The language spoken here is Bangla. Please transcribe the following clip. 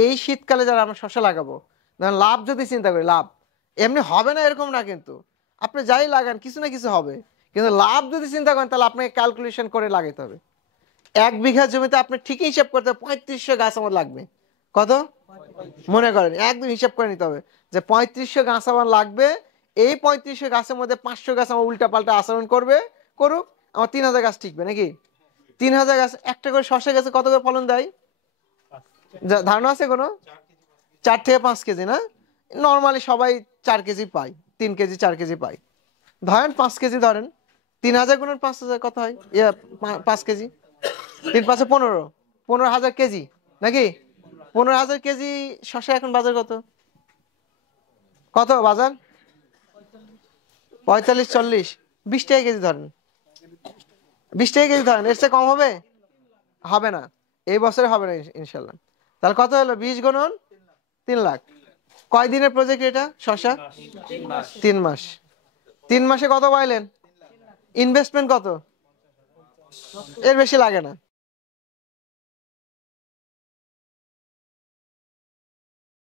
এই শীতকালে যারা আমরা শসা লাগাবো, ধরেন লাভ যদি চিন্তা করি, লাভ এমনি হবে না এরকম না, কিন্তু আপনি যাই লাগান কিছু না কিছু হবে, কিন্তু লাভ যদি চিন্তা করেন তাহলে আপনাকে ক্যালকুলেশন করে লাগাতে হবে। 1 বিঘা জমিতে আপনি ঠিকই হিসাব করতে 3500 গাছ আমার লাগবে। কত মনে করেন, একদম হিসাব করে নিতে হবে যে 3500 গাছ আমার লাগবে। এই 3500 গাছের মধ্যে 500 গাছ আমার উল্টা পাল্টা আচরণ করবে, করুক, আমার 3000 গাছ টিকবে নাকি? 3000 গাছ একটা করে শসা গাছে কত করে ফলন দেয় ধারণা আছে কোনো? 4 থেকে 5 কেজি না? নর্মালি সবাই 4 কেজি পায়, 3 কেজি 4 কেজি পায়। ধরেন 5 কেজি ধরেন, 3000 গুণন 5000 কত হয়? 5 কেজি, 3 5 15, 15,000 কেজি নাকি? 15,000 কেজি শসা এখন বাজার কত? কত বাজার? 45 40, 20 টাকা কেজি ধরেন, 20 টাকা কেজি ধরেন, এর চেয়ে কম হবে? হবে না, এই বছরে হবে না ইনশাল্লাহ। তাহলে কত হলো? 20 গুণন 3 লাখ। কয় দিনের প্রজেক্ট এটা শসা? 3 মাস। 3 মাসে কত পাইলেন? ইনভেস্টমেন্ট কত? এর বেশি লাগে না।